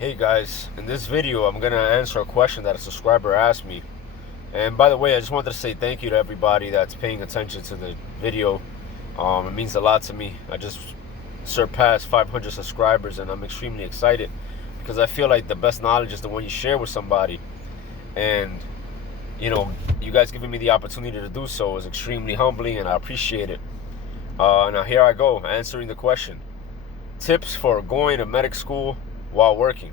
Hey guys, in this video I'm going to answer a question that a subscriber asked me. And by the way, I just wanted to say thank you to everybody that's paying attention to the video. It means a lot to me. I just surpassed 500 subscribers and I'm extremely excited because I feel like the best knowledge is the one you share with somebody. And, you guys giving me the opportunity to do so is extremely humbling and I appreciate it. Now here I go, answering the question. Tips for going to medic school while working.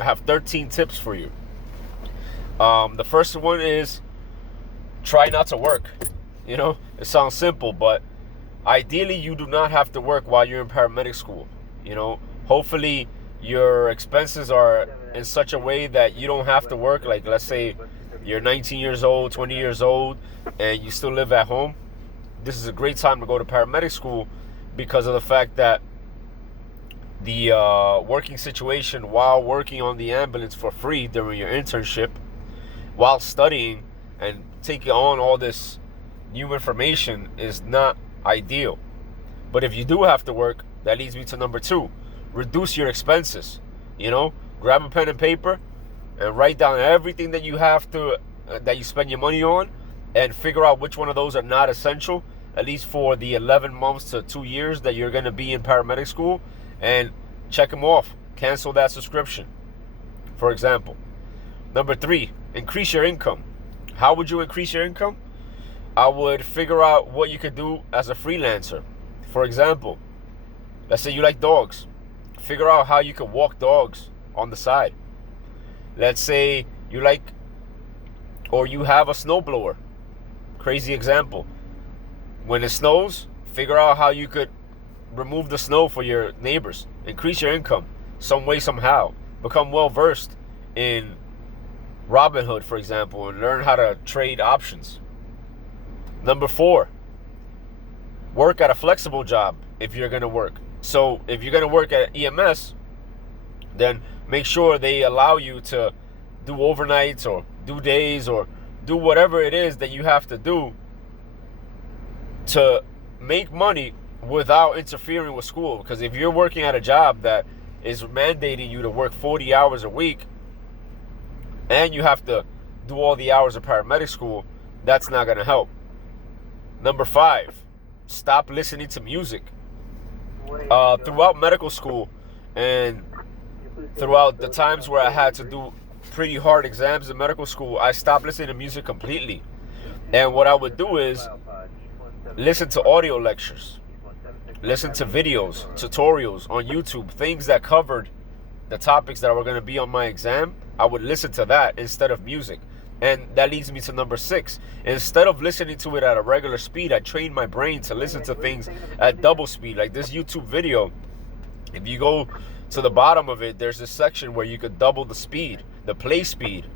I have 13 tips for you. The first one is try not to work. It sounds simple, but ideally you do not have to work while you're in paramedic school. Hopefully your expenses are in such a way that you don't have to work. Like, let's say you're 19 years old, 20 years old, and you still live at home. This is a great time to go to paramedic school because of the fact that the working situation while working on the ambulance for free during your internship, while studying and taking on all this new information is not ideal. But if you do have to work, that leads me to number 2. Reduce your expenses. Grab a pen and paper and write down everything that you have to, that you spend your money on, and figure out which one of those are not essential, at least for the 11 months to 2 years that you're going to be in paramedic school, and check them off. Cancel that subscription, for example. Number 3, increase your income. How would you increase your income? I would figure out what you could do as a freelancer. For example, let's say you like dogs. Figure out how you could walk dogs on the side. Let's say you like, or you have a snowblower. Crazy example. When it snows, figure out how you could remove the snow for your neighbors. Increase your income some way, somehow. Become well versed in Robinhood, for example, and learn how to trade options. Number 4, work at a flexible job if you're going to work. So if you're going to work at EMS, then make sure they allow you to do overnights or do days or do whatever it is that you have to do to make money without interfering with school. Because if you're working at a job that is mandating you to work 40 hours a week and you have to do all the hours of paramedic school, that's not going to help. Number 5, stop listening to music. Throughout medical school and throughout the times where I had to do pretty hard exams in medical school, I stopped listening to music completely. And what I would do is listen to audio lectures, listen to videos, tutorials on YouTube, things that covered the topics that were going to be on my exam. I would listen to that instead of music. And that leads me to number 6. Instead of listening to it at a regular speed, I trained my brain to listen to things at double speed. Like this YouTube video, if you go to the bottom of it, there's this section where you could double the speed, the play speed.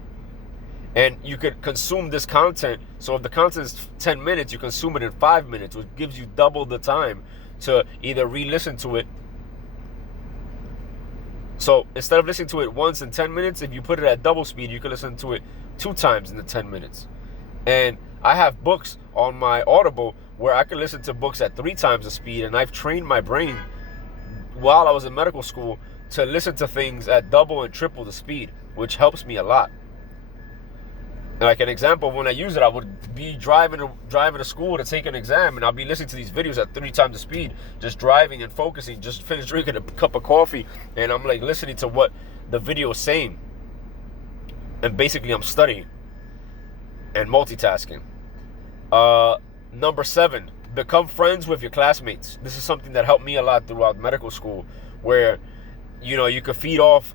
And you could consume this content. So if the content is 10 minutes, you consume it in 5 minutes, which gives you double the time to either re-listen to it. So instead of listening to it once in 10 minutes, if you put it at double speed, you can listen to it 2 times in the 10 minutes. And I have books on my Audible where I can listen to books at 3 times the speed. And I've trained my brain while I was in medical school to listen to things at double and triple the speed, which helps me a lot. Like an example, when I use it, I would be driving to school to take an exam, and I'll be listening to these videos at 3 times the speed, just driving and focusing, just finished drinking a cup of coffee, and I'm like listening to what the video is saying. And basically I'm studying and multitasking. Number 7, become friends with your classmates. This is something that helped me a lot throughout medical school, where you could feed off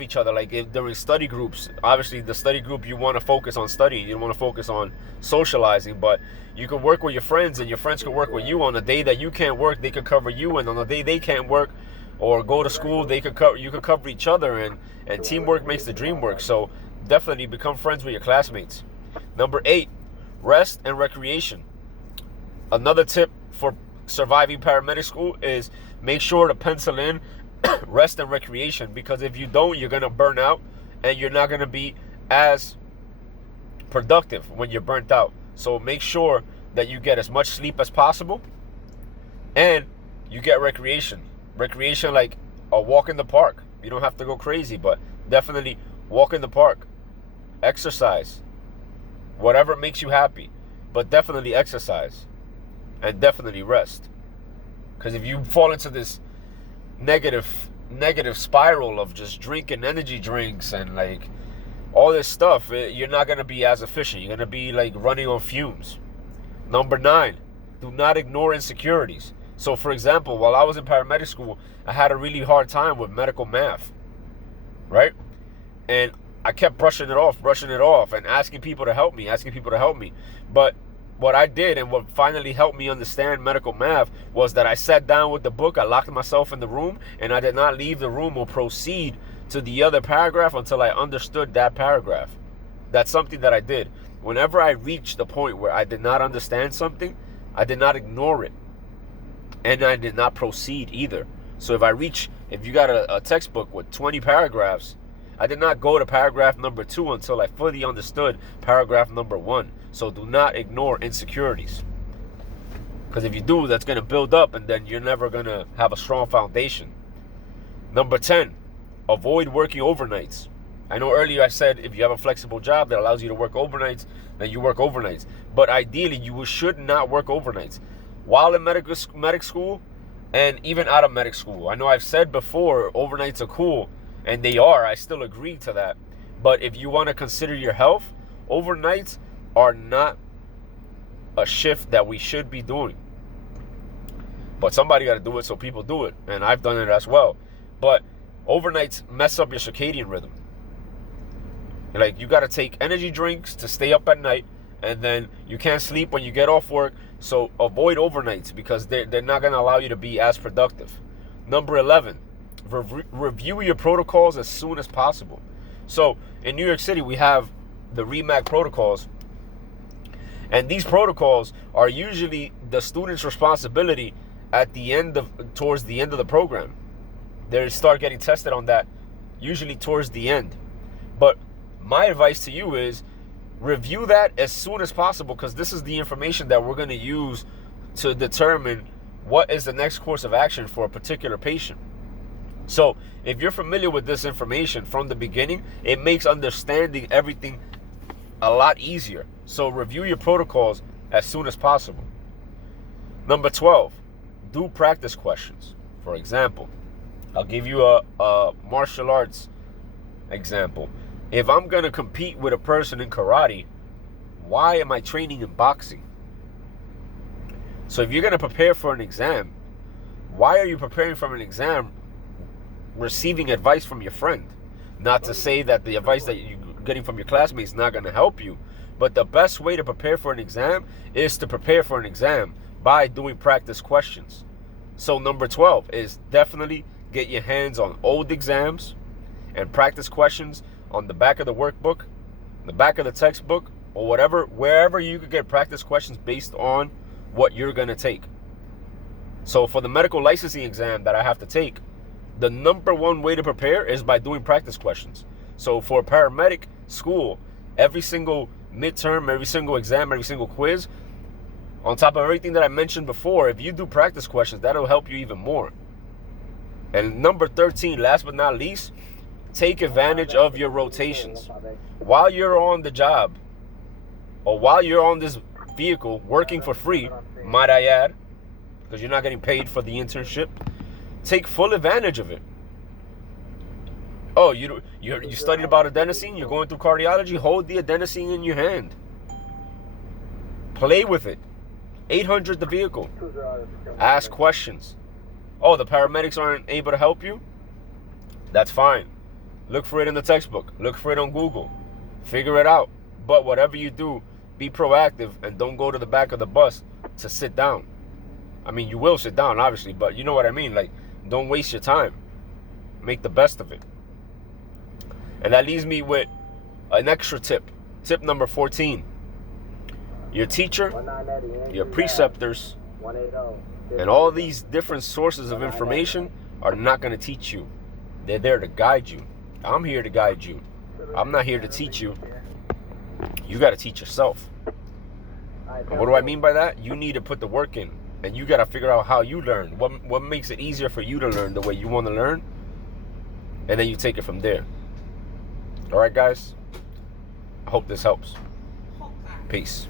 each other. Like during study groups, obviously the study group, you want to focus on studying, you don't want to focus on socializing, but you could work with your friends and your friends could work with you. On the day that you can't work, they could cover you, and on the day they can't work or go to school, you could cover each other, and teamwork makes the dream work. So definitely become friends with your classmates. Number 8, rest and recreation. Another tip for surviving paramedic school is make sure to pencil in rest and recreation, because if you don't, you're going to burn out and you're not going to be as productive when you're burnt out. So make sure that you get as much sleep as possible and you get recreation. Recreation like a walk in the park, You don't have to go crazy, but definitely walk in the park, exercise, whatever makes you happy, but definitely exercise and definitely rest. Because if you fall into this negative spiral of just drinking energy drinks and like all this stuff, you're not going to be as efficient. You're going to be like running on fumes. Number 9, do not ignore insecurities. So for example, while I was in paramedic school, I had a really hard time with medical math, right? And I kept brushing it off and asking people to help me. But what I did and what finally helped me understand medical math was that I sat down with the book, I locked myself in the room, and I did not leave the room or proceed to the other paragraph until I understood that paragraph. That's something that I did. Whenever I reached the point where I did not understand something, I did not ignore it. And I did not proceed either. So if you got a textbook with 20 paragraphs, I did not go to paragraph number 2 until I fully understood paragraph number 1. So do not ignore insecurities. Because if you do, that's going to build up and then you're never going to have a strong foundation. Number 10, avoid working overnights. I know earlier I said if you have a flexible job that allows you to work overnights, then you work overnights. But ideally, you should not work overnights. While in medic school and even out of medic school. I know I've said before overnights are cool, and they are. I still agree to that. But if you want to consider your health, overnights are not a shift that we should be doing. But somebody got to do it, so people do it. And I've done it as well. But overnights mess up your circadian rhythm. Like, you got to take energy drinks to stay up at night, and then you can't sleep when you get off work. So avoid overnights because they're not going to allow you to be as productive. Number 11, review your protocols as soon as possible. So in New York City, we have the REMAC protocols. And these protocols are usually the student's responsibility towards the end of the program. They start getting tested on that usually towards the end. But my advice to you is review that as soon as possible, because this is the information that we're going to use to determine what is the next course of action for a particular patient. So if you're familiar with this information from the beginning, it makes understanding everything a lot easier. So review your protocols as soon as possible. Number 12, do practice questions. For example, I'll give you a martial arts example. If I'm going to compete with a person in karate, why am I training in boxing? So if you're going to prepare for an exam, why are you preparing for an exam receiving advice from your friend? Not to say that the advice that you're getting from your classmates is not going to help you, but the best way to prepare for an exam is to prepare for an exam by doing practice questions. So number 12 is definitely get your hands on old exams and practice questions on the back of the workbook, the back of the textbook, or whatever, wherever you could get practice questions based on what you're going to take. So for the medical licensing exam that I have to take, the number 1 way to prepare is by doing practice questions. So for paramedic school, every single midterm, every single exam, every single quiz, on top of everything that I mentioned before, if you do practice questions, that'll help you even more. And number 13, last but not least, take advantage of your rotations. While you're on the job, or while you're on this vehicle working for free, might I add, because you're not getting paid for the internship, take full advantage of it. Oh, you studied about adenosine, you're going through cardiology, hold the adenosine in your hand. Play with it. 800 the vehicle. Ask questions. Oh, the paramedics aren't able to help you? That's fine. Look for it in the textbook. Look for it on Google. Figure it out. But whatever you do, be proactive and don't go to the back of the bus to sit down. I mean, you will sit down, obviously, but you know what I mean. Like, don't waste your time. Make the best of it. And that leaves me with an extra tip. Tip number 14. Your teacher, your preceptors, and all these different sources of information are not going to teach you. They're there to guide you. I'm here to guide you. I'm not here to teach you. You got to teach yourself. And what do I mean by that? You need to put the work in. And you got to figure out how you learn. What makes it easier for you to learn the way you want to learn? and then you take it from there. All right, guys? I hope this helps. Peace.